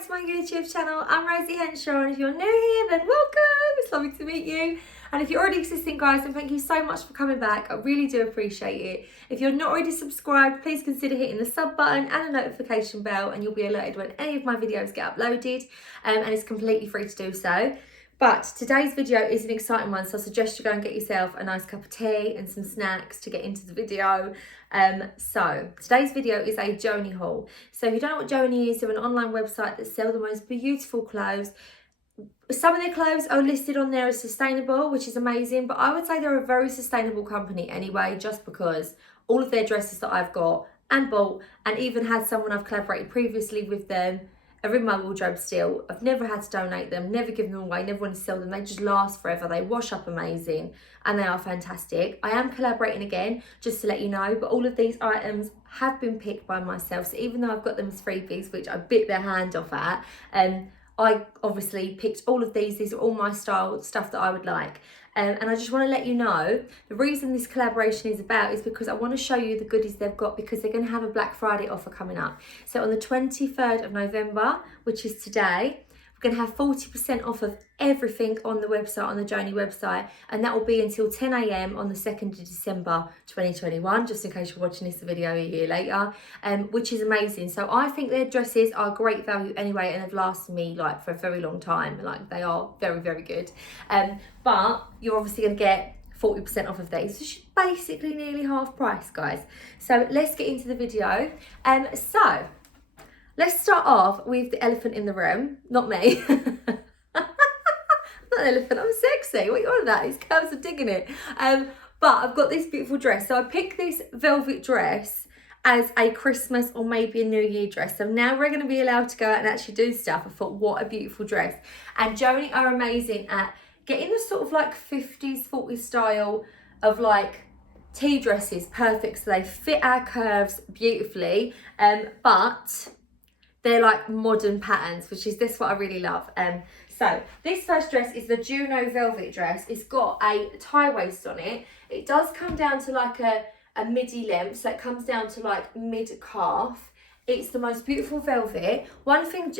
back to my YouTube channel. I'm Rosie Henshaw, and if you're new here, then welcome. It's lovely to meet you. And if you're already existing, guys, then thank you so much for coming back. I really do appreciate it. If you're not already subscribed, please consider hitting the sub button and the notification bell, and you'll be alerted when any of my videos get uploaded, and it's completely free to do so. But today's video is an exciting one, so I suggest you go and get yourself a nice cup of tea and some snacks to get into the video. So today's video is a Joanie haul. So if you don't know what Joanie is, they're an online website that sell the most beautiful clothes. Some of their clothes are listed on there as sustainable, which is amazing, but I would say they're a very sustainable company anyway, just because all of their dresses that I've got and bought, and even had someone I've collaborated previously with them, are in my wardrobe still. I've never had to donate them, never given them away, never want to sell them. They just last forever. They wash up amazing and they are fantastic. I am collaborating again, just to let you know, but all of these items have been picked by myself. So even though I've got them as freebies, which I bit their hand off at, I obviously picked all of these. These are all my style, stuff that I would like. And I just want to let you know, the reason this collaboration is about is because I want to show you the goodies they've got, because they're going to have a Black Friday offer coming up. So on the 23rd of November, which is today, we're going to have 40% off of everything on the website, on the Joanie website, and that will be until 10 AM on the 2nd of December 2021, just in case you're watching this video a year later, which is amazing. So I think their dresses are great value anyway, and have lasted me like for a very long time. Like, they are very, very good. But you're obviously going to get 40% off of these, which is basically nearly half price, guys. So let's get into the video. So let's start off with the elephant in the room. Not me. I'm not an elephant, I'm sexy. What are you on about? These curves are digging it. But I've got this beautiful dress. So I picked this velvet dress as a Christmas or maybe a New Year dress. So now we're going to be allowed to go out and actually do stuff. I thought, what a beautiful dress. And Joanie are amazing at getting the sort of like 50s, 40s style of like tea dresses perfect. So they fit our curves beautifully. But they're like modern patterns, which is this what I really love. So this first dress is the Juno velvet dress. It's got a tie waist on it. It does come down to like a midi length, so it comes down to like mid calf. It's the most beautiful velvet. One thing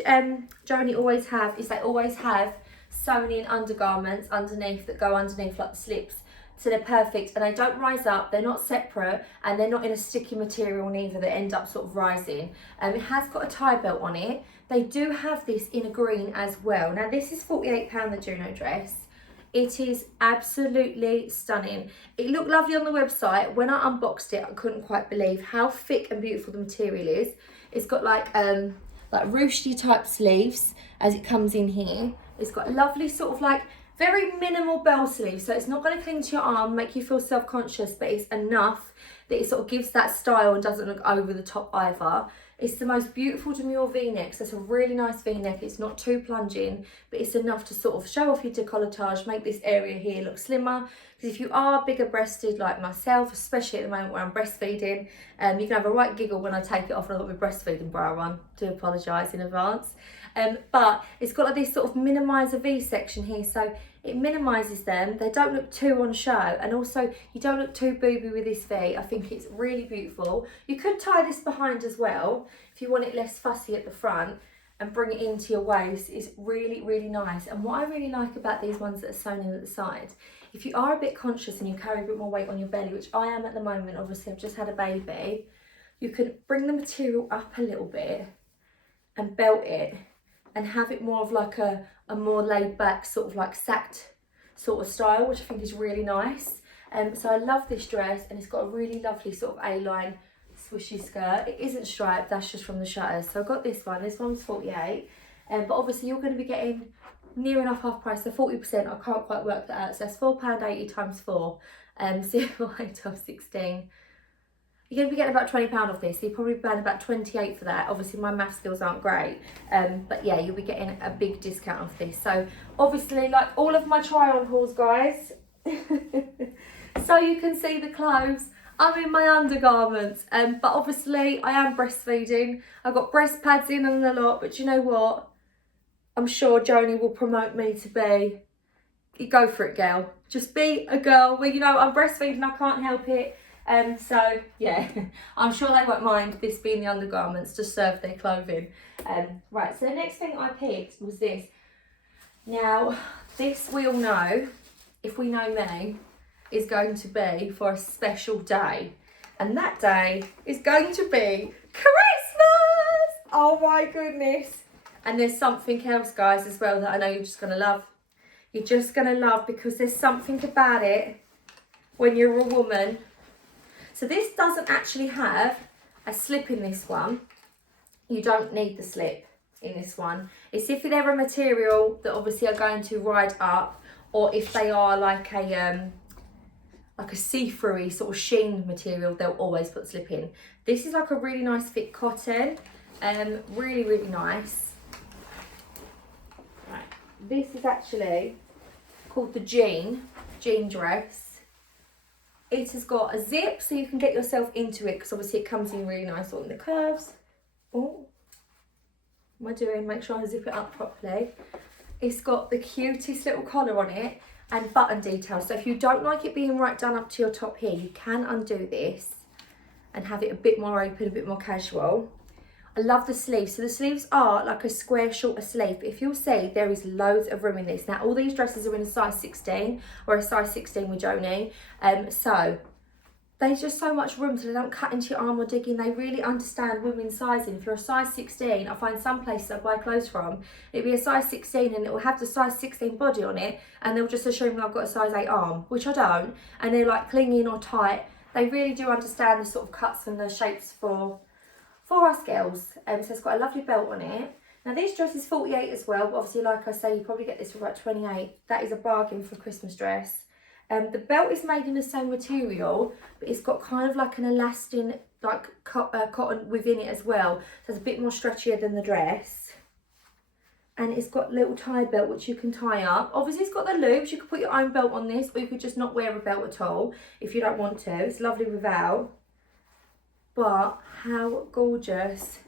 Joanie always have is they always have sewn in undergarments underneath that go underneath like the slips. So they're perfect, and they don't rise up, they're not separate, and they're not in a sticky material neither that end up sort of rising. It has got a tie belt on it. They do have this in a green as well. Now this is £48, the Juno dress. It is absolutely stunning. It looked lovely on the website. When I unboxed it, I couldn't quite believe how thick and beautiful the material is. It's got like ruchy type sleeves as it comes in here. It's got a lovely sort of like very minimal bell sleeve, so it's not going to cling to your arm, make you feel self-conscious, but it's enough that it sort of gives that style and doesn't look over the top either. It's the most beautiful demure v-neck, so it's a really nice v-neck. It's not too plunging, but it's enough to sort of show off your decolletage, make this area here look slimmer. Because if you are bigger breasted like myself, especially at the moment where I'm breastfeeding, you can have a right giggle when I take it off and I've got my breastfeeding bra on. Do apologise in advance. But it's got like this sort of minimiser V section here, so it minimises them. They don't look too on show, and also you don't look too booby with this V. I think it's really beautiful. You could tie this behind as well if you want it less fussy at the front and bring it into your waist. It's really, really nice. And what I really like about these ones that are sewn in at the side, if you are a bit conscious and you carry a bit more weight on your belly, which I am at the moment, obviously I've just had a baby, you can bring the material up a little bit and belt it and have it more of like a more laid back sort of like sacked sort of style, which I think is really nice. So I love this dress, and it's got a really lovely sort of A-line swishy skirt. It isn't striped, that's just from the shutters. So I got this one's 48, but obviously you're going to be getting near enough half price, so 40%. I can't quite work that out, so that's £4.80 times 4, so 12, 16. You're going to be getting about £20 off this, so you're probably paying about 28 for that. Obviously my math skills aren't great, but yeah, you'll be getting a big discount off this. So obviously, like all of my try on hauls, guys, so you can see the clothes, I'm in my undergarments, but obviously I am breastfeeding. I've got breast pads in and a lot, but you know what? I'm sure Joanie will promote me to be, go for it, girl. Just be a girl. Well, you know, I'm breastfeeding, I can't help it. So yeah, I'm sure they won't mind this being the undergarments to serve their clothing. Right, so the next thing I picked was this. Now, this we all know, if we know me, is going to be for a special day. And that day is going to be Christmas! Oh my goodness. And there's something else, guys, as well that I know you're just going to love. You're just going to love because there's something about it when you're a woman. So this doesn't actually have a slip in this one. You don't need the slip in this one. It's if they're a material that obviously are going to ride up, or if they are like a see-through sort of sheen material, they'll always put slip in. This is like a really nice thick cotton, really, really nice. Right. This is actually called the jean dress. It has got a zip so you can get yourself into it, because obviously it comes in really nice on the curves. Oh, what am I doing? Make sure I zip it up properly. It's got the cutest little collar on it and button details. So if you don't like it being right done up to your top here, you can undo this and have it a bit more open, a bit more casual. I love the sleeves. So the sleeves are like a square shorter sleeve, but if you'll see, there is loads of room in this. Now all these dresses are in a size 16 or a size 16 with Joanie. So there's just so much room so they don't cut into your arm or dig in. They really understand women's sizing. If you're a size 16, I find some places I buy clothes from, it'll be a size 16 and it will have the size 16 body on it, and they'll just assume I've got a size 8 arm, which I don't, and they're like clinging or tight. They really do understand the sort of cuts and the shapes for us girls. So it's got a lovely belt on it. Now this dress is 48 as well, but obviously like I say, you probably get this for about 28. That is a bargain for a Christmas dress. The belt is made in the same material, but it's got kind of like an elastic, like cotton within it as well. So it's a bit more stretchier than the dress. And it's got a little tie belt which you can tie up. Obviously it's got the loops, you could put your own belt on this, or you could just not wear a belt at all if you don't want to. It's lovely without. But how gorgeous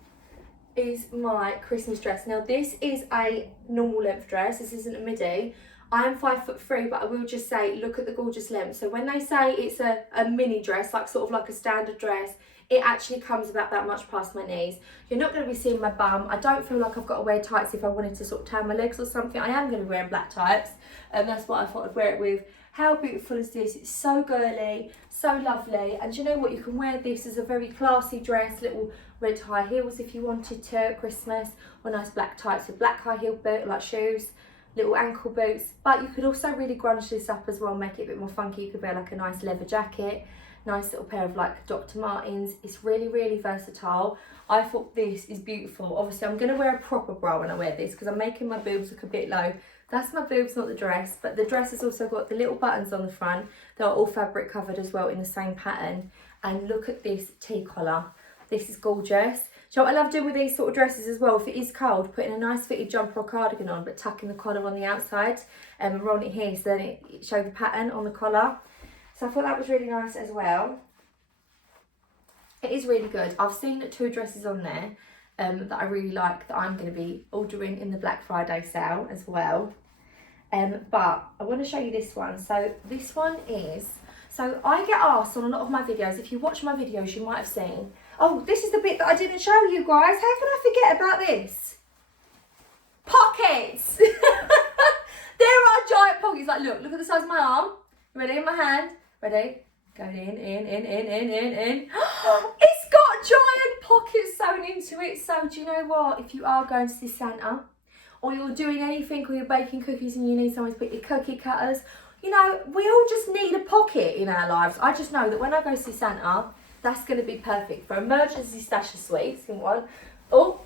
is my Christmas dress? Now this is a normal length dress, this isn't a midi. I am 5'3", but I will just say, look at the gorgeous length. So when they say it's a mini dress, like sort of like a standard dress, it actually comes about that much past my knees. You're not going to be seeing my bum. I don't feel like I've got to wear tights if I wanted to sort of tan my legs or something. I am going to be wearing black tights, and that's what I thought I'd wear it with. How beautiful is this? It's so girly, so lovely. And you know what? You can wear this as a very classy dress, little red high heels if you wanted to at Christmas, or nice black tights with black high heel boot, like shoes, little ankle boots. But you could also really grunge this up as well, make it a bit more funky. You could wear like a nice leather jacket, nice little pair of like Dr. Martens. It's really, really versatile. I thought this is beautiful. Obviously I'm going to wear a proper bra when I wear this because I'm making my boobs look a bit low. That's my boobs, not the dress, but the dress has also got the little buttons on the front. They're all fabric covered as well in the same pattern. And look at this T-collar. This is gorgeous. Do you know what I love doing with these sort of dresses as well? If it is cold, putting a nice fitted jumper or cardigan on, but tucking the collar on the outside and rolling it here so then it shows the pattern on the collar. So I thought that was really nice as well. It is really good. I've seen 2 dresses on there that I really like that I'm going to be ordering in the Black Friday sale as well. But I want to show you this one. So this one is, so I get asked on a lot of my videos, if you watch my videos you might have seen, oh, this is the bit that I didn't show you guys. How can I forget about this? Pockets! There are giant pockets. Like, look at the size of my arm. Ready, in my hand. Ready? Going in. It's got giant pockets sewn into it. So do you know what? If you are going to see Santa, or you're doing anything, or you're baking cookies and you need someone to put your cookie cutters, you know, we all just need a pocket in our lives. I just know that when I go see Santa, that's going to be perfect for emergency stash of sweets in one. Oh,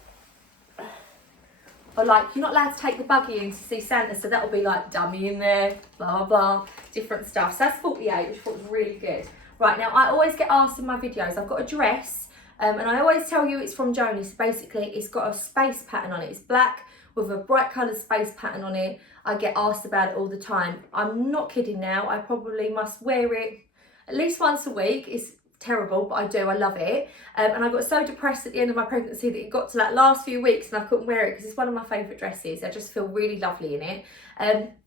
or like, you're not allowed to take the buggy in to see Santa, so that'll be like dummy in there, blah, blah, different stuff. So that's 48, which I thought was really good. Right, now I always get asked in my videos, I've got a dress, and I always tell you it's from Joanie. So basically it's got a space pattern on it. It's black with a bright coloured space pattern on it. I get asked about it all the time. I'm not kidding now. I probably must wear it at least once a week. It's terrible, but I do. I love it. And I got so depressed at the end of my pregnancy that it got to that last few weeks and I couldn't wear it because it's one of my favourite dresses. I just feel really lovely in it.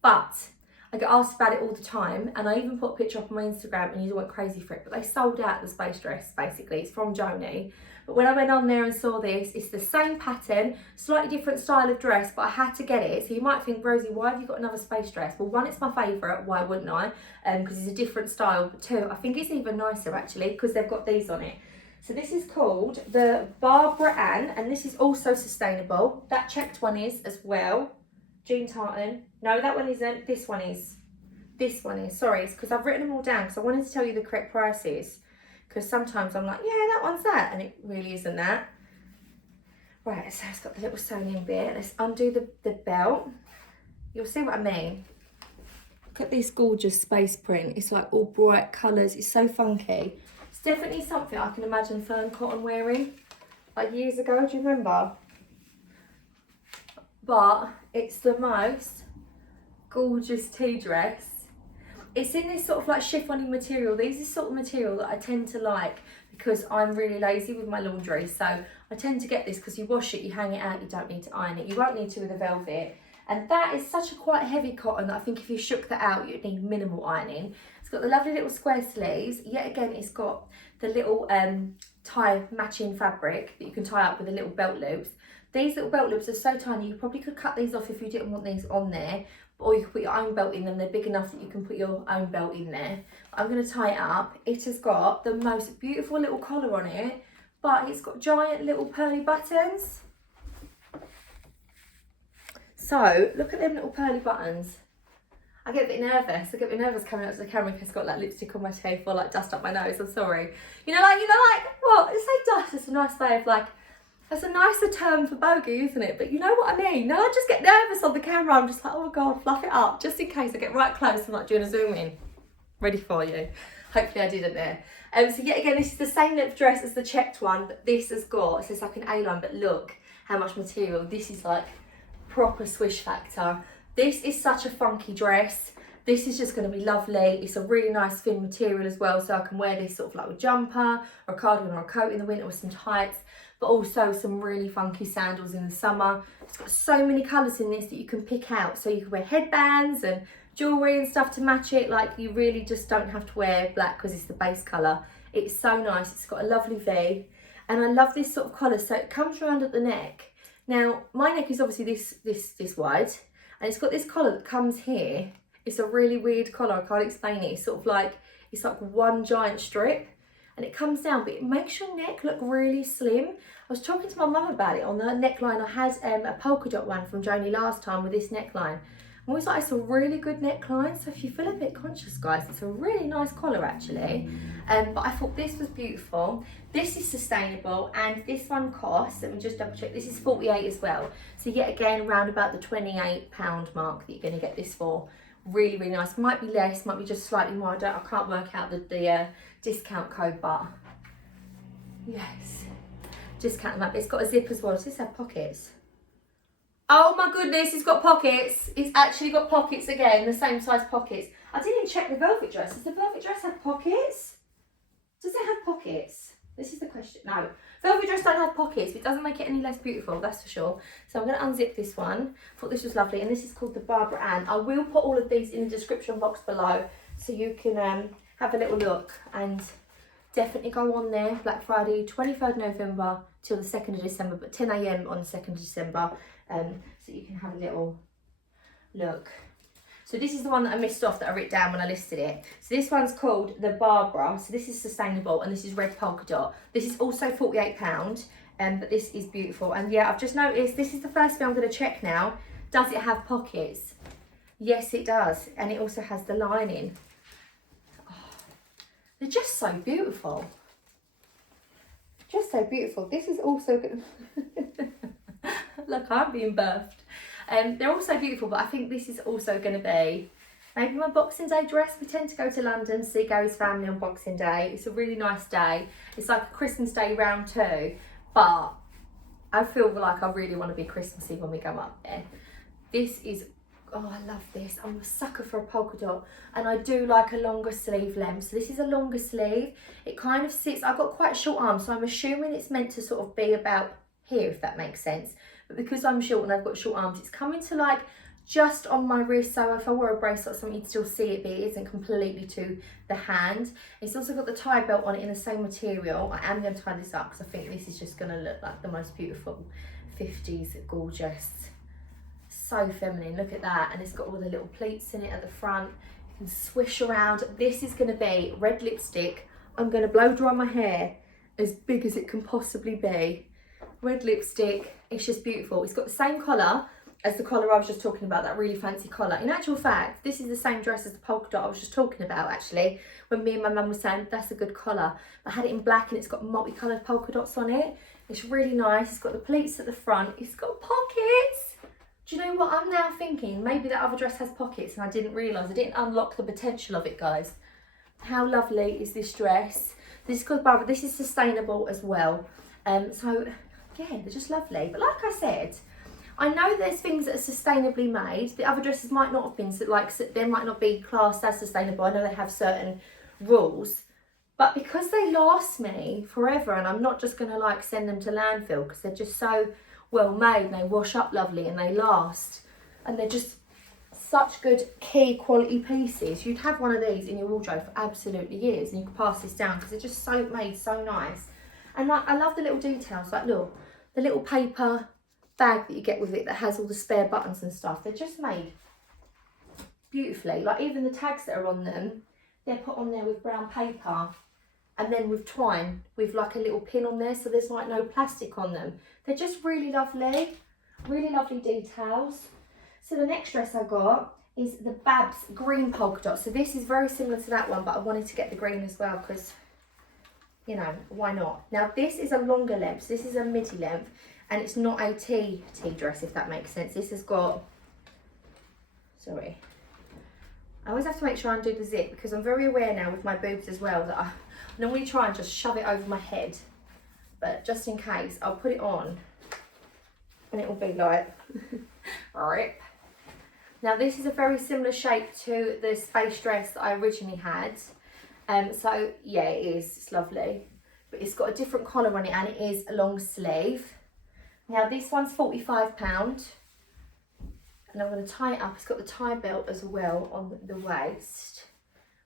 But I get asked about it all the time, and I even put a picture up on my Instagram and you went crazy for it, but they sold out the space dress, basically. It's from Joanie. But when I went on there and saw this, it's the same pattern, slightly different style of dress, but I had to get it. So you might think, Rosie, why have you got another space dress? Well, one, it's my favourite, why wouldn't I? Because it's a different style. But two, I think it's even nicer actually, because they've got these on it. So this is called the Barbara Ann, and this is also sustainable. That checked one is as well. Jean tartan. No, that one isn't. This one is. This one is. Sorry, it's because I've written them all down because I wanted to tell you the correct prices. Because sometimes I'm like, yeah, that one's that, and it really isn't that. Right, so it's got the little sewn in bit. Let's undo the belt. You'll see what I mean. Look at this gorgeous space print. It's like all bright colours. It's so funky. It's definitely something I can imagine Fern Cotton wearing. Like years ago, do you remember? But it's the most gorgeous tea dress. It's in this sort of like chiffony material. These are sort of material that I tend to like because I'm really lazy with my laundry. So I tend to get this because you wash it, you hang it out, you don't need to iron it. You won't need to with a velvet. And that is such a quite heavy cotton that I think if you shook that out, you'd need minimal ironing. It's got the lovely little square sleeves. Yet again, it's got the little tie matching fabric that you can tie up with the little belt loops. These little belt loops are so tiny, you probably could cut these off if you didn't want these on there. Or you could put your own belt in them. They're big enough that you can put your own belt in there. I'm going to tie it up. It has got the most beautiful little collar on it, but it's got giant little pearly buttons. So look at them little pearly buttons. I get a bit nervous. I get a bit nervous coming up to the camera because I've got like lipstick on my teeth or like dust up my nose. I'm sorry. You know, like what? It's like dust. It's a nice way of like. That's a nicer term for bogey, isn't it? But you know what I mean? Now I just get nervous on the camera. I'm just like, oh my God, fluff it up. Just in case I get right close and like doing a zoom in. Ready for you. Hopefully I didn't there. So yet again, this is the same length dress as the checked one, but this has got, so it's like an A-line, but look how much material. This is like proper swish factor. This is such a funky dress. This is just going to be lovely. It's a really nice thin material as well, so I can wear this sort of like with a jumper or a cardigan or a coat in the winter with some tights, but also some really funky sandals in the summer. It's got so many colours in this that you can pick out. So you can wear headbands and jewellery and stuff to match it. Like you really just don't have to wear black because it's the base colour. It's so nice. It's got a lovely V. And I love this sort of collar. So it comes around at the neck. Now, my neck is obviously this wide. And it's got this collar that comes here. It's a really weird collar. I can't explain it. It's sort of like, it's like one giant strip. And it comes down, but it makes your neck look really slim. I was talking to my mum about it on the neckline. I had a polka dot one from Joanie last time with this neckline. And we was like, it's a really good neckline. So if you feel a bit conscious, guys, it's a really nice collar actually. But I thought this was beautiful. This is sustainable, and this one costs, let me just double check, this is 48 as well. So yet again, around about the £28 mark that you're gonna get this for. Really, really nice. Might be less, might be just slightly more. I can't work out the discount code, but yes, discount them up. It's got a zip as well. Does this have pockets? Oh my goodness, it's got pockets. It's actually got pockets again, the same size pockets. I didn't even check the velvet dress. Does the velvet dress have pockets? Does it have pockets? This is the question. No, velvet dress don't have pockets, but it doesn't make it any less beautiful, that's for sure. So I'm going to unzip this one. Thought this was lovely, and this is called the Barbara Ann. I will put all of these in the description box below so you can have a little look, and definitely go on there. Black Friday, 23rd November till the 2nd of December, but 10 AM on the 2nd of December, so you can have a little look. So this is the one that I missed off that I wrote down when I listed it. So this one's called the Barbara. So this is sustainable, and this is red polka dot. This is also £48, but this is beautiful. And yeah, I've just noticed this is the first thing I'm going to check now. Does it have pockets? Yes, it does. And it also has the lining. Oh, they're just so beautiful. Just so beautiful. This is also good. Look, I'm being birthed. They're also beautiful, but I think this is also going to be maybe my Boxing Day dress. We tend to go to London, see Gary's family on Boxing Day. It's a really nice day. It's like a Christmas Day round two, but I feel like I really want to be Christmassy when we go up there. This is, oh, I love this. I'm a sucker for a polka dot, and I do like a longer sleeve length. So this is a longer sleeve. It kind of sits, I've got quite short arms, so I'm assuming it's meant to sort of be about here, if that makes sense. But because I'm short and I've got short arms, it's coming to like just on my wrist, so if I wore a bracelet or something you'd still see it, but it isn't completely to the hand. It's also got the tie belt on it in the same material. I am going to tie this up because I think this is just going to look like the most beautiful 50s gorgeous. So feminine, look at that. And it's got all the little pleats in it at the front. You can swish around. This is going to be red lipstick. I'm going to blow dry my hair as big as it can possibly be. Red lipstick, it's just beautiful. It's got the same collar as the collar I was just talking about, that really fancy collar. In actual fact, this is the same dress as the polka dot I was just talking about, actually, when me and my mum were saying that's a good collar. I had it in black and it's got multicoloured polka dots on it. It's really nice. It's got the pleats at the front. It's got pockets. Do you know what I'm now thinking? Maybe that other dress has pockets and I didn't realise. I didn't unlock the potential of it, guys. How lovely is this dress? This is called Barbara. This is sustainable as well. So yeah, they're just lovely. But like I said, I know there's things that are sustainably made. The other dresses might not have been, like, they might not be classed as sustainable. I know they have certain rules, but because they last me forever, and I'm not just gonna like send them to landfill because they're just so well made and they wash up lovely and they last, and they're just such good key quality pieces. You'd have one of these in your wardrobe for absolutely years, and you could pass this down because they're just so made so nice. And like, I love the little details, like look, the little paper bag that you get with it that has all the spare buttons and stuff. They're just made beautifully. Like even the tags that are on them, they're put on there with brown paper and then with twine with like a little pin on there, so there's like no plastic on them. They're just really lovely details. So the next dress I got is the Babs green polka dot. So this is very similar to that one, but I wanted to get the green as well because, you know, why not? Now this is a longer length, so this is a midi length, and it's not a T dress, if that makes sense. This has got, sorry, I always have to make sure I undo the zip because I'm very aware now with my boobs as well that I normally try and just shove it over my head, but just in case, I'll put it on and it will be like, rip. Now this is a very similar shape to the space dress that I originally had. So yeah, it is, it's lovely. But it's got a different collar on it and it is a long sleeve. Now this one's £45 and I'm going to tie it up. It's got the tie belt as well on the waist.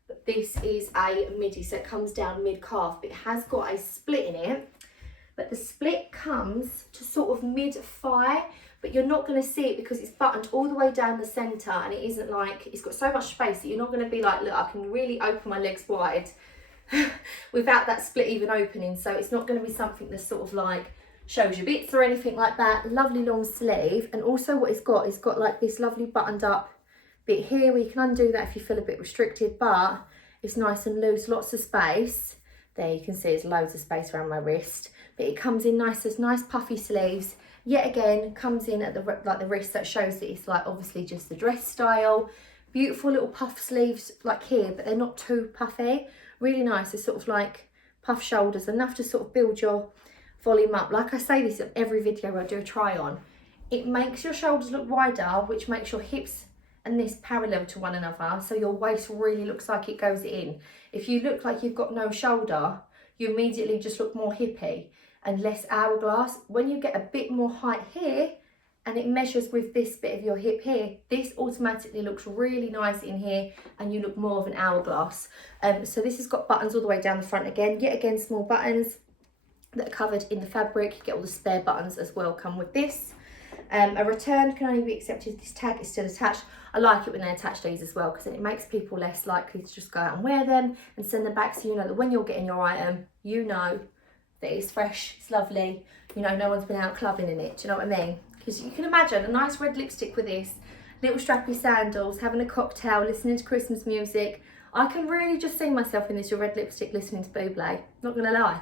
But this is a midi, so it comes down mid-calf. But it has got a split in it. But the split comes to sort of mid-thigh, but you're not going to see it because it's buttoned all the way down the centre, and it isn't like, it's got so much space that you're not going to be like, look, I can really open my legs wide without that split even opening. So it's not going to be something that's sort of like shows your bits or anything like that. Lovely long sleeve, and also what it's got like this lovely buttoned up bit here where you can undo that if you feel a bit restricted, but it's nice and loose, lots of space. There you can see there's loads of space around my wrist, but it comes in nice as nice puffy sleeves. Yet again, comes in at the like the wrist, that shows that it's like obviously just the dress style. Beautiful little puff sleeves like here, but they're not too puffy. Really nice. It's sort of like puff shoulders, enough to sort of build your volume up. Like I say this in every video I do a try on. It makes your shoulders look wider, which makes your hips and this parallel to one another, so your waist really looks like it goes in. If you look like you've got no shoulder, you immediately just look more hippie and less hourglass. When you get a bit more height here and it measures with this bit of your hip here, this automatically looks really nice in here and you look more of an hourglass. So this has got buttons all the way down the front again. Yet again, small buttons that are covered in the fabric. You get all the spare buttons as well come with this. A return can only be accepted if this tag is still attached. I like it when they attach these as well because then it makes people less likely to just go out and wear them and send them back, so you know that when you're getting your item, you know that it's fresh, it's lovely, you know, no one's been out clubbing in it. Do you know what I mean? Because you can imagine a nice red lipstick with this, little strappy sandals, having a cocktail, listening to Christmas music. I can really just see myself in this red lipstick listening to Bublé, not gonna lie.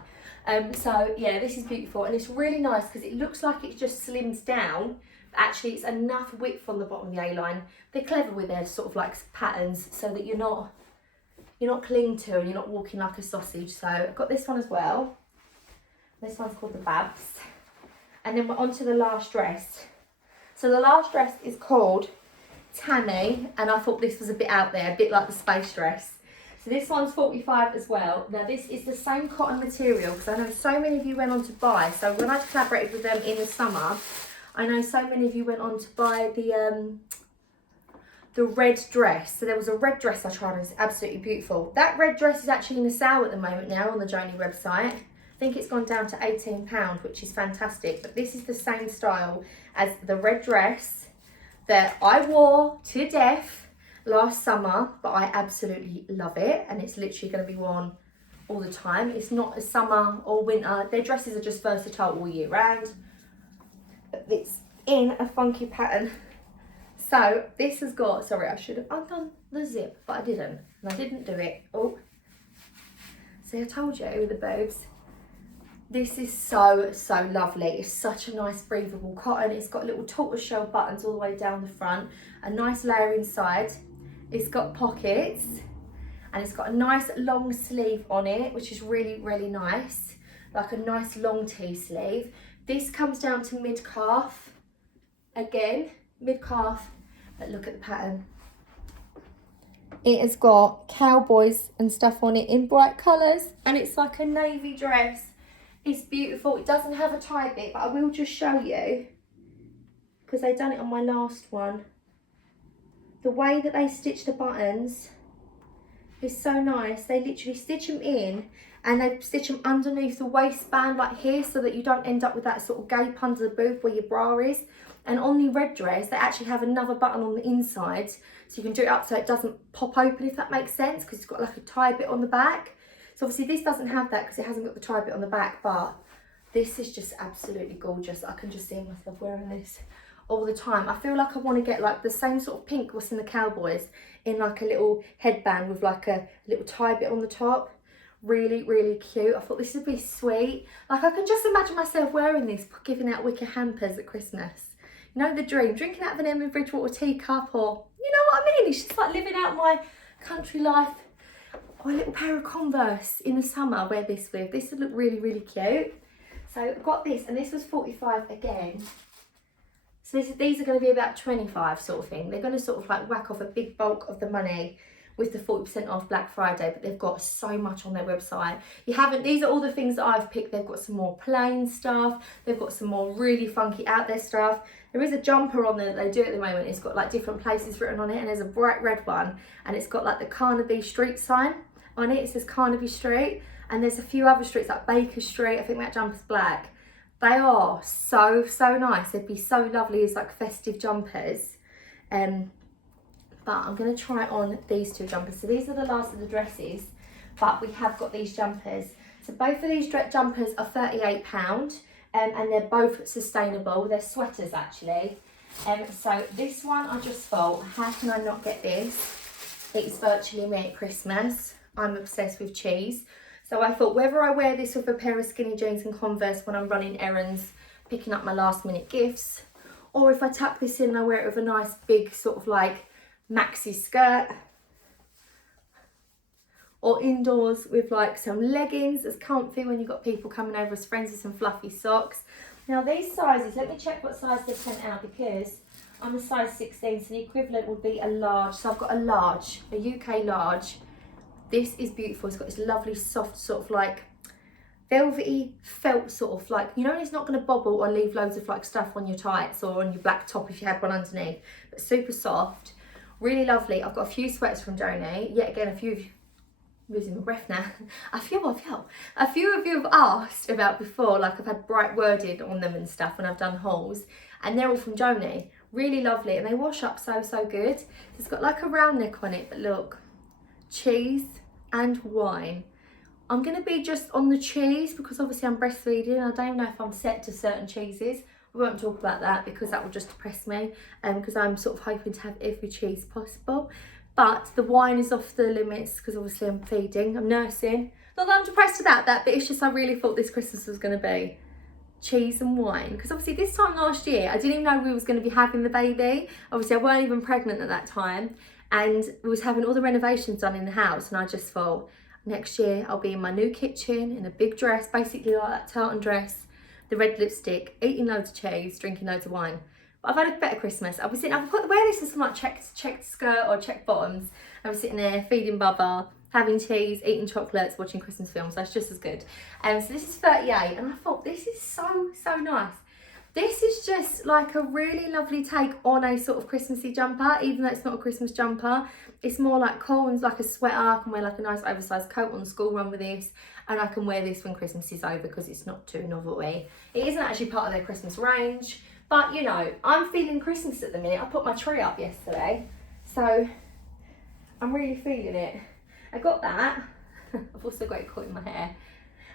So yeah, this is beautiful, and it's really nice because it looks like it's just slims down, but actually it's enough width on the bottom of the A-line. They're clever with their sort of like patterns so that you're not clinging to and you're not walking like a sausage. So I've got this one as well. This one's called the Babs. And then we're on to the last dress. So the last dress is called Tammy, and I thought this was a bit out there, a bit like the space dress. So this one's 45 as well. Now this is the same cotton material because I know so many of you went on to buy. So when I collaborated with them in the summer, I know so many of you went on to buy the the red dress. So there was a red dress I tried on, it's absolutely beautiful. That red dress is actually in a sale at the moment now on the Joanie website. I think it's gone down to £18, which is fantastic. But this is the same style as the red dress that I wore to death last summer, but I absolutely love it. And it's literally going to be worn all the time. It's not a summer or winter. Their dresses are just versatile all year round. But it's in a funky pattern. So this has got, sorry, I should have undone the zip, but I didn't. And I didn't do it. Oh, see, I told you with the boobs. This is so, so lovely. It's such a nice breathable cotton. It's got little tortoiseshell buttons all the way down the front. A nice layer inside. It's got pockets. And it's got a nice long sleeve on it, which is really, really nice. Like a nice long T sleeve. This comes down to mid-calf. Again, mid-calf. But look at the pattern. It has got cowboys and stuff on it in bright colours. And it's like a navy dress. It's beautiful. It doesn't have a tie bit, but I will just show you, because they done it on my last one. The way that they stitch the buttons is so nice. They literally stitch them in and they stitch them underneath the waistband like here, so that you don't end up with that sort of gape under the boob where your bra is. And on the red dress, they actually have another button on the inside, so you can do it up so it doesn't pop open, if that makes sense, because it's got like a tie bit on the back. So obviously this doesn't have that because it hasn't got the tie bit on the back, but this is just absolutely gorgeous. I can just see myself wearing this all the time. I feel like I want to get like the same sort of pink what's in the cowboys in like a little headband with like a little tie bit on the top. Really, really cute. I thought this would be sweet. Like I can just imagine myself wearing this, giving out wicker hampers at Christmas. You know, the dream, drinking out of an Emma Bridgewater teacup, or you know what I mean? It's just like living out my country life. Or a little pair of Converse in the summer, I wear this with. This would look really, really cute. So I've got this, and this was 45 again. So these are going to be about 25 sort of thing. They're going to sort of like whack off a big bulk of the money with the 40% off Black Friday, but they've got so much on their website. These are all the things that I've picked. They've got some more plain stuff. They've got some more really funky out there stuff. There is a jumper on there that they do at the moment. It's got like different places written on it, and there's a bright red one, and it's got like the Carnaby Street sign on it. It says Carnaby Street, and there's a few other streets like Baker Street. I think that jumper's black. They are so, so nice. They'd be so lovely as like festive jumpers. But I'm going to try on these two jumpers. So these are the last of the dresses, but we have got these jumpers. So both of these jumpers are £38, and they're both sustainable. They're sweaters actually. So this one I just thought, how can I not get this? It's virtually me at Christmas. I'm obsessed with cheese. So I thought whether I wear this with a pair of skinny jeans and Converse when I'm running errands, picking up my last minute gifts, or if I tuck this in and I wear it with a nice big sort of like maxi skirt, or indoors with like some leggings as comfy when you've got people coming over as friends with some fluffy socks. Now these sizes, let me check what size they've sent out, because I'm a size 16, so the equivalent would be a large. So I've got a large, a UK large. This is beautiful. It's got this lovely soft sort of like velvety felt sort of like, you know, it's not going to bobble or leave loads of like stuff on your tights or on your black top if you had one underneath, but super soft, really lovely. I've got a few sweats from Joanie. Yet again, a few of you, I'm losing my breath now. A few of you have asked about before, like I've had bright wording on them and stuff when I've done hauls, and they're all from Joanie. Really lovely, and they wash up so, so good. So it's got like a round neck on it, but look, cheese and wine. I'm going to be just on the cheese because obviously I'm breastfeeding. I don't know if I'm set to certain cheeses. We won't talk about that because that will just depress me, because I'm sort of hoping to have every cheese possible. But the wine is off the limits because obviously I'm feeding, I'm nursing. Not that I'm depressed about that, but it's just I really thought this Christmas was going to be cheese and wine, because obviously this time last year I didn't even know we was going to be having the baby. Obviously I weren't even pregnant at that time, and we was having all the renovations done in the house, and I just thought next year I'll be in my new kitchen in a big dress, basically like that tartan dress, the red lipstick, eating loads of cheese, drinking loads of wine. But I've had a better Christmas. I was sitting, I've put wear this with some like checked skirt or checked bottoms. I was sitting there feeding Bubba, having cheese, eating chocolates, watching Christmas films. That's just as good. So this is 38, and I thought this is so, so nice. This is just like a really lovely take on a sort of Christmassy jumper, even though it's not a Christmas jumper. It's more like cool and like a sweater. I can wear like a nice oversized coat on the school run with this, and I can wear this when Christmas is over because it's not too novelty. It isn't actually part of their Christmas range, but you know, I'm feeling Christmas at the minute. I put my tree up yesterday, so I'm really feeling it. I got that. I've also got it caught in my hair.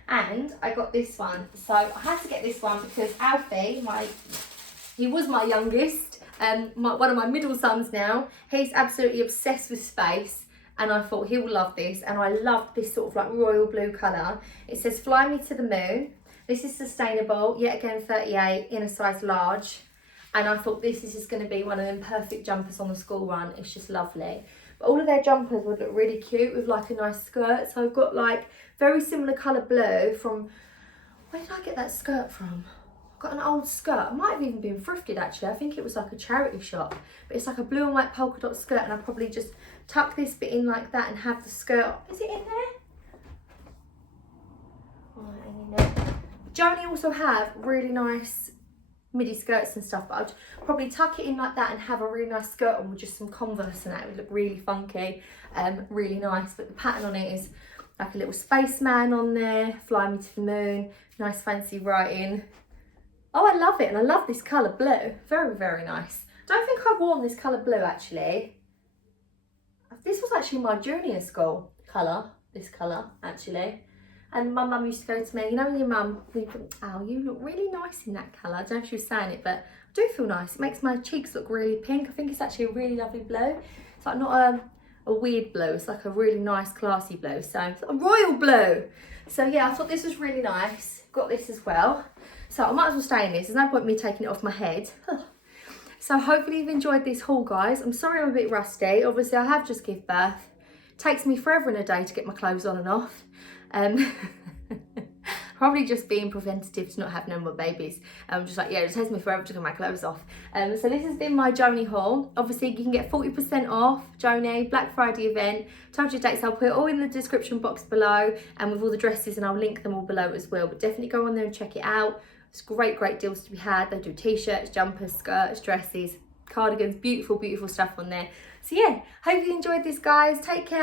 And I got this one. So I had to get this one because Alfie, he was my youngest, one of my middle sons now. He's absolutely obsessed with space, and I thought he will love this. And I love this sort of like royal blue colour. It says "Fly Me to the Moon." This is sustainable, yet again 38 in a size large. And I thought this is just going to be one of them perfect jumpers on the school run. It's just lovely. But all of their jumpers would look really cute with like a nice skirt. So I've got like very similar colour blue from, where did I get that skirt from? I've got an old skirt. It might have even been thrifted actually. I think it was like a charity shop. But it's like a blue and white polka dot skirt, and I'll probably just tuck this bit in like that and have the skirt. Is it in there? Oh, it ain't in there. Joanie also have really nice midi skirts and stuff, but I'd probably tuck it in like that and have a really nice skirt on with just some Converse, and that would look really funky, really nice. But the pattern on it is like a little spaceman on there, "Fly Me to the Moon," nice fancy writing. Oh, I love it, and I love this colour blue. Very, very nice. Don't think I've worn this colour blue actually. This was actually my junior school colour, this colour actually. And my mum used to go to me, you know when your mum, "Oh, you look really nice in that colour." I don't know if she was saying it, but I do feel nice. It makes my cheeks look really pink. I think it's actually a really lovely blue. It's like not a weird blue. It's like a really nice, classy blue. So it's a royal blue. So yeah, I thought this was really nice. Got this as well. So I might as well stay in this. There's no point in me taking it off my head. So hopefully you've enjoyed this haul, guys. I'm sorry I'm a bit rusty. Obviously I have just given birth. It takes me forever and a day to get my clothes on and off. Probably just being preventative to not have no more babies. I'm just like, yeah, it takes me forever to get my clothes off. So this has been my Joanie haul. Obviously you can get 40% off Joanie Black Friday event. Told you dates, I'll put it all in the description box below, and with all the dresses, and I'll link them all below as well. But definitely go on there and check it out. It's great deals to be had. They do t-shirts, jumpers, skirts, dresses, cardigans, beautiful stuff on there. So yeah, hope you enjoyed this, guys. Take care.